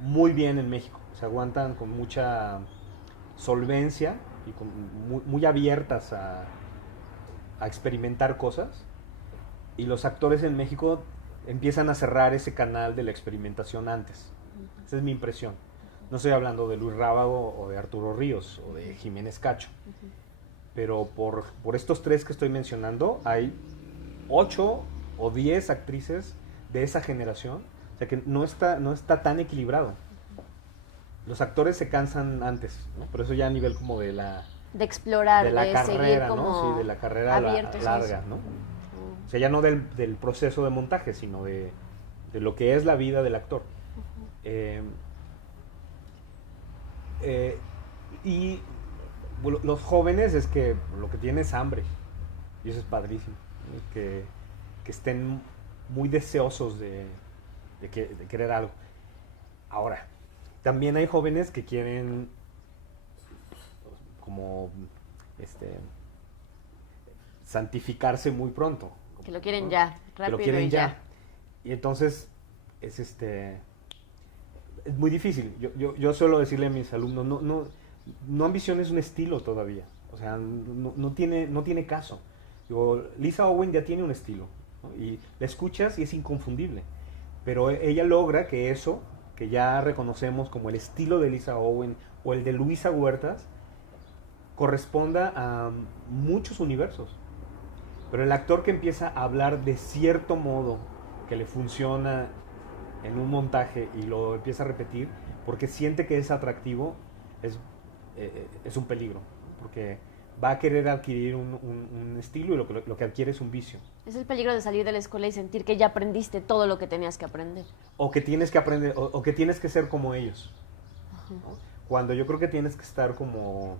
muy bien en México, se aguantan con mucha solvencia y muy abiertas a experimentar cosas, y los actores en México empiezan a cerrar ese canal de la experimentación antes. Esa es mi impresión. No estoy hablando de Luis Rábago o de Arturo Ríos o de Jiménez Cacho, pero por estos 3 que estoy mencionando hay 8 o 10 actrices de esa generación, o sea que no está tan equilibrado. Los actores se cansan antes, ¿no? Por eso ya a nivel como de explorar, de la carrera, seguir como, ¿no? Sí, de la carrera larga, ¿no? O sea, ya no del proceso de montaje, sino de lo que es la vida del actor. Y los jóvenes es que lo que tienen es hambre, y eso es padrísimo, ¿no? Que estén muy deseosos de querer algo. Ahora, también hay jóvenes que quieren como santificarse muy pronto. Que lo quieren, ¿no? Ya, rápido, que lo quieren y ya. Y entonces es muy difícil. Yo suelo decirle a mis alumnos, no ambiciones un estilo todavía. O sea, no tiene caso. Digo, Lisa Owen ya tiene un estilo, ¿no? Y la escuchas y es inconfundible. Pero ella logra que eso, que ya reconocemos como el estilo de Lisa Owen o el de Luisa Huertas, corresponda a muchos universos. Pero el actor que empieza a hablar de cierto modo que le funciona en un montaje y lo empieza a repetir porque siente que es atractivo, es un peligro, porque va a querer adquirir un estilo y lo que adquiere es un vicio. Es el peligro de salir de la escuela y sentir que ya aprendiste todo lo que tenías que aprender. O que tienes que aprender, o que tienes que ser como ellos, ¿no? Cuando yo creo que tienes que estar como...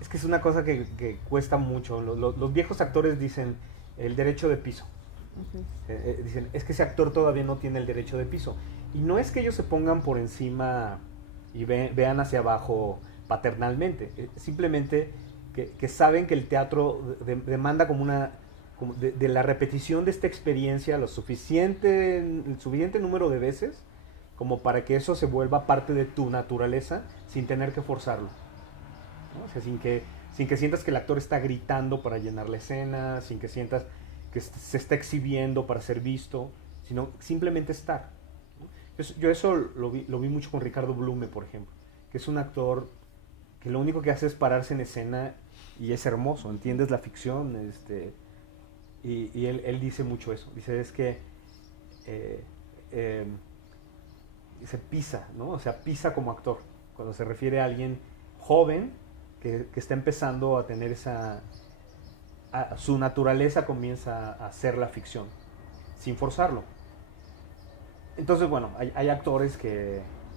Es que es una cosa que cuesta mucho. Los viejos actores dicen el derecho de piso. Dicen, es que ese actor todavía no tiene el derecho de piso. Y no es que ellos se pongan por encima y vean hacia abajo paternalmente. Simplemente que saben que el teatro demanda como de la repetición de esta experiencia el suficiente número de veces como para que eso se vuelva parte de tu naturaleza sin tener que forzarlo, ¿no? O sea, sin que sientas que el actor está gritando para llenar la escena, sin que sientas que se está exhibiendo para ser visto, sino simplemente estar, ¿no? Yo eso lo vi mucho con Ricardo Blume, por ejemplo, que es un actor que lo único que hace es pararse en escena y es hermoso, entiendes la ficción, y él dice mucho eso, dice es que se pisa, ¿no? O sea, pisa como actor, cuando se refiere a alguien joven que está empezando a tener su naturaleza comienza a ser la ficción, sin forzarlo. Entonces, bueno, hay actores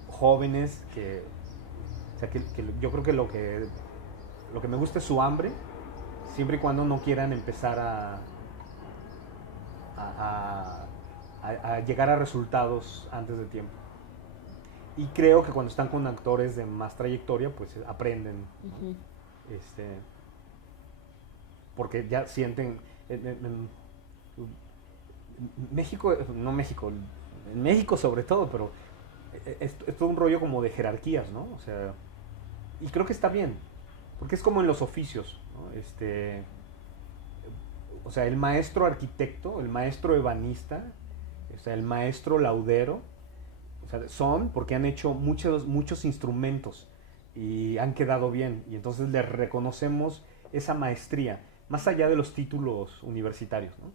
jóvenes o sea, que yo creo que lo que me gusta es su hambre, siempre y cuando no quieran empezar a llegar a resultados antes de tiempo. Y creo que cuando están con actores de más trayectoria, pues aprenden, ¿no? Ujú. Porque ya sienten... México, no México, en México sobre todo, pero es todo un rollo como de jerarquías, ¿no? O sea, y creo que está bien, porque es como en los oficios, ¿no? O sea, el maestro arquitecto, el maestro ebanista, o sea, el maestro laudero, o sea, son porque han hecho muchos instrumentos y han quedado bien, y entonces les reconocemos esa maestría, más allá de los títulos universitarios, ¿no?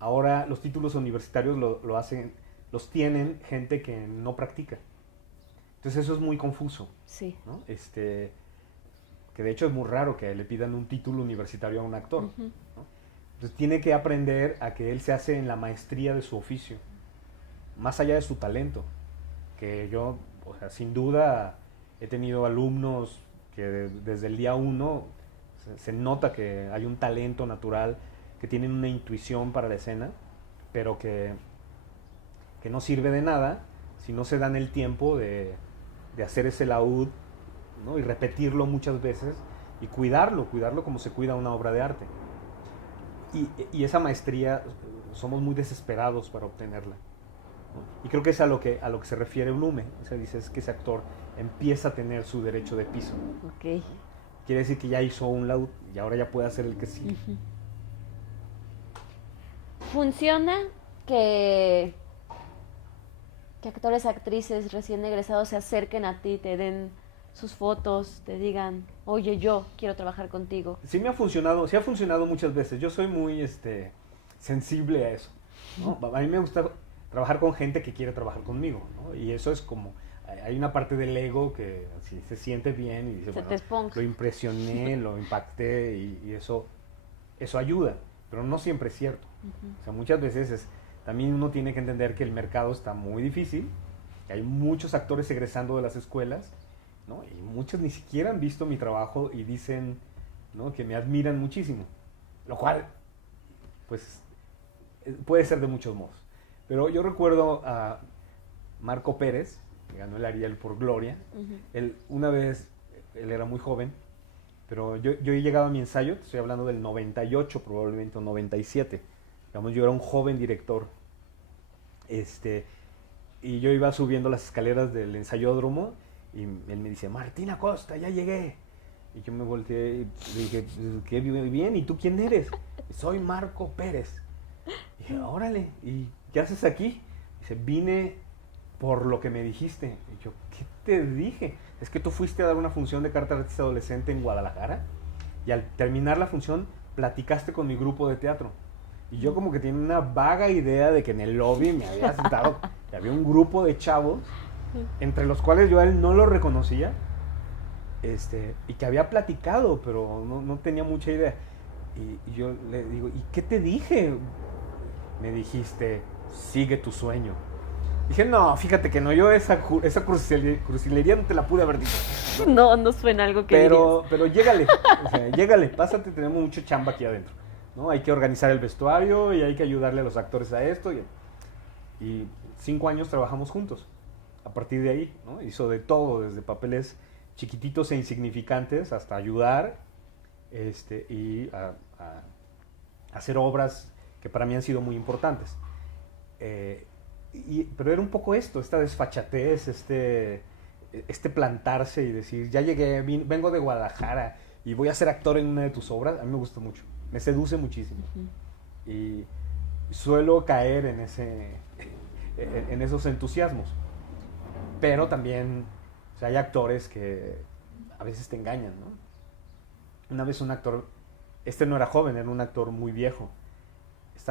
Ahora los títulos universitarios los tienen gente que no practica. Entonces eso es muy confuso, Sí. ¿no? Que de hecho es muy raro que le pidan un título universitario a un actor, Ujú. ¿no? Entonces tiene que aprender a que él se hace en la maestría de su oficio, más allá de su talento. Que yo, o sea, sin duda he tenido alumnos que desde el día uno se nota que hay un talento natural, que tienen una intuición para la escena, pero que no sirve de nada si no se dan el tiempo de hacer ese laúd, ¿no? Y repetirlo muchas veces y cuidarlo como se cuida una obra de arte. Y esa maestría somos muy desesperados para obtenerla, ¿no? Y creo que es a lo que se refiere Blume. O sea, dice es que ese actor empieza a tener su derecho de piso. Ok. Quiere decir que ya hizo un laúd y ahora ya puede hacer el que sigue. Ujú. Funciona que, que actores, actrices recién egresados se acerquen a ti, te den sus fotos, te digan, oye, yo quiero trabajar contigo. Sí me ha funcionado, sí ha funcionado muchas veces. Yo soy muy sensible a eso, ¿no? A mí me gusta trabajar con gente que quiere trabajar conmigo, ¿no? Y eso es como, hay una parte del ego que así se siente bien y dice, Se bueno, te esponja. lo impresioné, lo impacté y eso ayuda, pero no siempre es cierto. Ujú. O sea, muchas veces también uno tiene que entender que el mercado está muy difícil, que hay muchos actores egresando de las escuelas, ¿no? Y muchos ni siquiera han visto mi trabajo y dicen, ¿no?, que me admiran muchísimo, lo cual, pues, puede ser de muchos modos. Pero yo recuerdo a Marco Pérez, que ganó el Ariel por Gloria. Ujú. Una vez, él era muy joven, pero yo llegaba a mi ensayo, te estoy hablando del 98 probablemente, o 97. Digamos, yo era un joven director. Y yo iba subiendo las escaleras del ensayódromo y él me dice, Martín Acosta, ya llegué. Y yo me volteé y le dije, qué bien, ¿y tú quién eres? Soy Marco Pérez. Y dije, órale, ¿y qué haces aquí? Dice, vine por lo que me dijiste. Y yo, ¿qué te dije? Es que tú fuiste a dar una función de carta de artista adolescente en Guadalajara y al terminar la función platicaste con mi grupo de teatro. Y yo como que tenía una vaga idea de que en el lobby me había sentado, que había un grupo de chavos, entre los cuales yo a él no lo reconocía, y que había platicado, pero no tenía mucha idea. Y yo le digo, ¿y qué te dije? Me dijiste, sigue tu sueño. Dije, no, fíjate que no, yo esa cursilería no te la pude haber dicho. No, no suena algo que Pero llégale, o sea, llégale, pásate, tenemos mucha chamba aquí adentro, ¿no? Hay que organizar el vestuario y hay que ayudarle a los actores a esto. Y 5 años trabajamos juntos. A partir de ahí, ¿no? Hizo de todo, desde papeles chiquititos e insignificantes hasta ayudar y a hacer obras que para mí han sido muy importantes. Pero era un poco esta desfachatez, plantarse y decir, ya llegué, vengo de Guadalajara y voy a ser actor en una de tus obras. A mí me gusta mucho, me seduce muchísimo. Uh-huh. Y suelo caer en esos entusiasmos. Pero también, o sea, hay actores que a veces te engañan, ¿no? Una vez un actor, no era joven, era un actor muy viejo.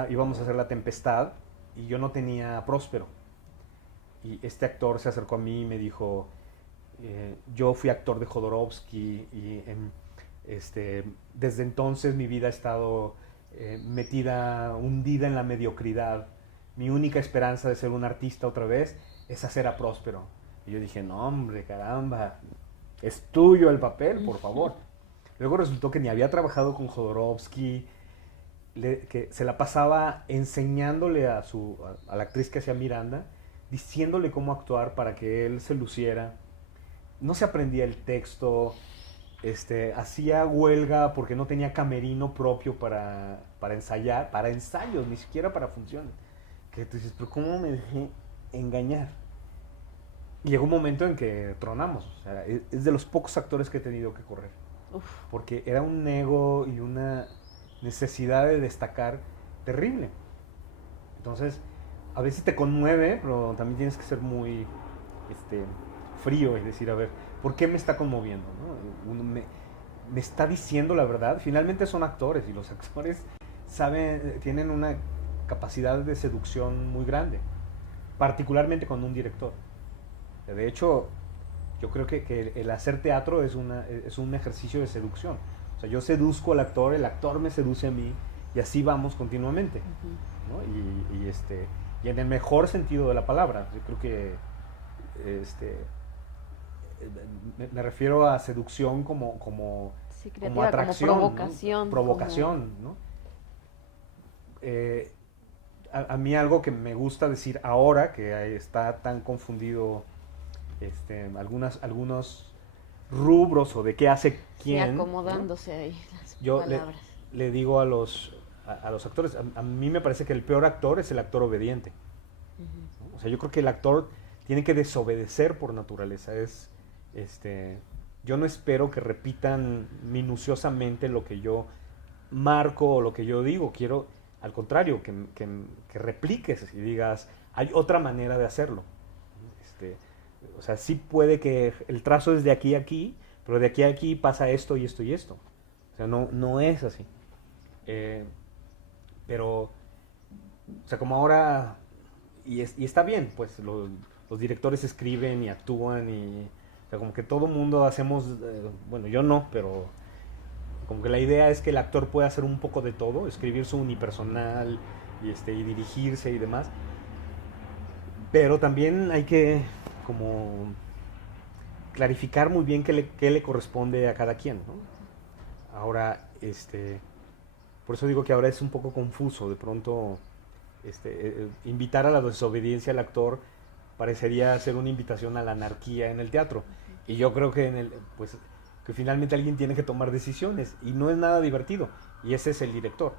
Íbamos a hacer La Tempestad y yo no tenía Próspero. Y este actor se acercó a mí y me dijo, yo fui actor de Jodorowsky y Desde entonces mi vida ha estado hundida en la mediocridad. Mi única esperanza de ser un artista otra vez es hacer a Próspero. Y yo dije, no hombre, caramba, es tuyo el papel, por favor. Luego resultó que ni había trabajado con Jodorowsky, que se la pasaba enseñándole a la actriz que hacía Miranda, diciéndole cómo actuar para que él se luciera. No se aprendía el texto, hacía huelga porque no tenía camerino propio para ensayar, para ensayos, ni siquiera para funciones. Que tú dices, pero ¿cómo me dejé engañar? Y llegó un momento en que tronamos. O sea, es de los pocos actores que he tenido que correr. Uf. Porque era un ego y una necesidad de destacar terrible. Entonces, a veces te conmueve, pero también tienes que ser muy frío y decir, a ver, ¿por qué me está conmoviendo? ¿No? Me está diciendo la verdad. Finalmente son actores y los actores tienen una capacidad de seducción muy grande, particularmente con un director. De hecho, yo creo que el hacer teatro es un ejercicio de seducción. O sea, yo seduzco al actor, el actor me seduce a mí, y así vamos continuamente. ¿No? Y en el mejor sentido de la palabra. Yo creo que me refiero a seducción como Sí, como creativa, atracción, como provocación. ¿no? Provocación, ¿no? A mí algo que me gusta decir ahora, que está tan confundido algunos rubros o de qué hace quién. Sí, acomodándose, ¿no? Ahí las yo palabras. le digo a los actores, a mí me parece que el peor actor es el actor obediente. ¿No? O sea, yo creo que el actor tiene que desobedecer por naturaleza. Yo no espero que repitan minuciosamente lo que yo marco o lo que yo digo. Quiero, al contrario, que repliques y digas, hay otra manera de hacerlo. O sea, sí puede que el trazo es de aquí a aquí, pero de aquí a aquí pasa esto y esto y esto. O sea, no es así. Pero, o sea, como ahora, y está bien, pues los directores escriben y actúan y, o sea, como que todo mundo hacemos, bueno, yo no, pero como que la idea es que el actor pueda hacer un poco de todo, escribir su unipersonal y dirigirse y demás. Pero también hay que como clarificar muy bien qué le corresponde a cada quien, ¿no? Ahora, por eso digo que ahora es un poco confuso. De pronto, invitar a la desobediencia al actor parecería ser una invitación a la anarquía en el teatro. Y yo creo que pues que finalmente alguien tiene que tomar decisiones y no es nada divertido. Y ese es el director.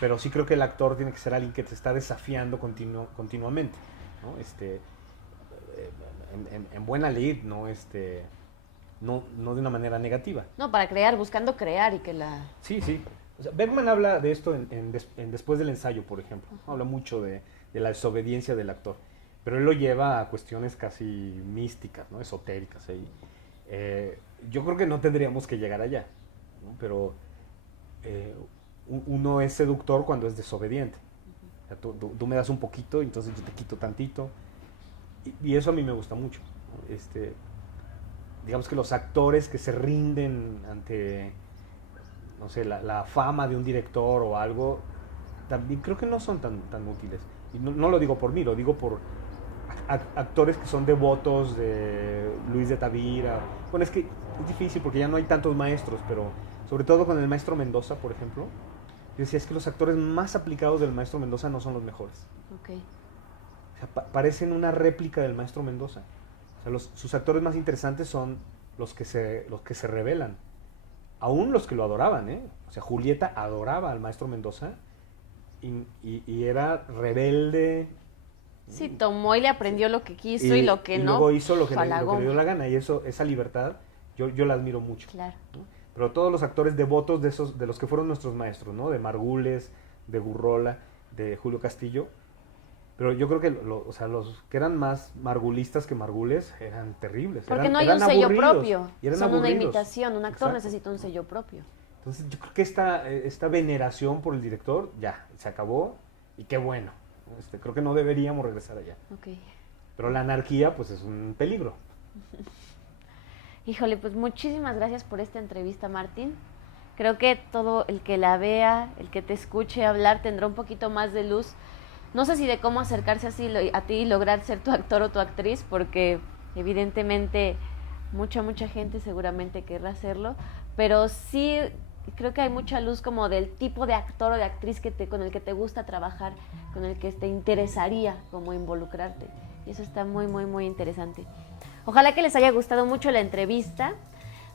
Pero sí creo que el actor tiene que ser alguien que te está desafiando continuamente, ¿no? En buena lid, no de una manera negativa. No, para crear, buscando crear y que la... Sí, sí. O sea, Bergman habla de esto en Después del ensayo, por ejemplo. Habla mucho de la desobediencia del actor. Pero él lo lleva a cuestiones casi místicas, ¿no? Esotéricas. Yo creo que no tendríamos que llegar allá, ¿no? Pero uno es seductor cuando es desobediente. O sea, tú me das un poquito, entonces yo te quito tantito. Y eso a mí me gusta mucho, ¿no? Digamos que los actores que se rinden ante, no sé, la fama de un director o algo, también creo que no son tan útiles. Y no lo digo por mí, lo digo por actores que son devotos de Luis de Tavira. Bueno, es que es difícil porque ya no hay tantos maestros, pero sobre todo con el maestro Mendoza, por ejemplo, yo decía, es que los actores más aplicados del maestro Mendoza no son los mejores. Okay. O sea, parecen una réplica del maestro Mendoza. O sea, sus actores más interesantes son los que se rebelan. Aún los que lo adoraban, ¿eh? O sea, Julieta adoraba al maestro Mendoza y era rebelde. Sí, tomó y le aprendió lo que quiso y lo que no. Y luego hizo lo que le dio la gana. Y esa libertad, yo la admiro mucho. Claro. ¿No? Pero todos los actores devotos de los que fueron nuestros maestros, ¿no? De Margules, de Gurrola, de Julio Castillo. Pero yo creo que los que eran más margulistas que Margules eran terribles. Porque no hay un sello propio. Son una aburridos. Imitación. Un actor Exacto. Necesita un sello propio. Entonces yo creo que esta veneración por el director ya se acabó y qué bueno. Creo que no deberíamos regresar allá. Okay. Pero la anarquía pues es un peligro. Híjole, pues muchísimas gracias por esta entrevista, Martín. Creo que todo el que la vea, el que te escuche hablar, tendrá un poquito más de luz. No sé si de cómo acercarse así a ti y lograr ser tu actor o tu actriz, porque evidentemente mucha gente seguramente querrá hacerlo, pero sí creo que hay mucha luz como del tipo de actor o de actriz con el que te gusta trabajar, con el que te interesaría como involucrarte. Y eso está muy interesante. Ojalá que les haya gustado mucho la entrevista.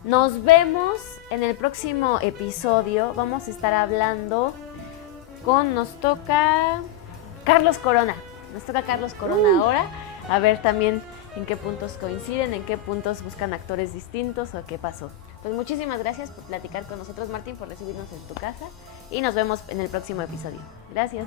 Nos vemos en el próximo episodio. Vamos a estar hablando nos toca Carlos Corona. Nos toca Carlos Corona ahora. A ver también en qué puntos coinciden, en qué puntos buscan actores distintos o qué pasó. Pues muchísimas gracias por platicar con nosotros, Martín, por recibirnos en tu casa y nos vemos en el próximo episodio. Gracias.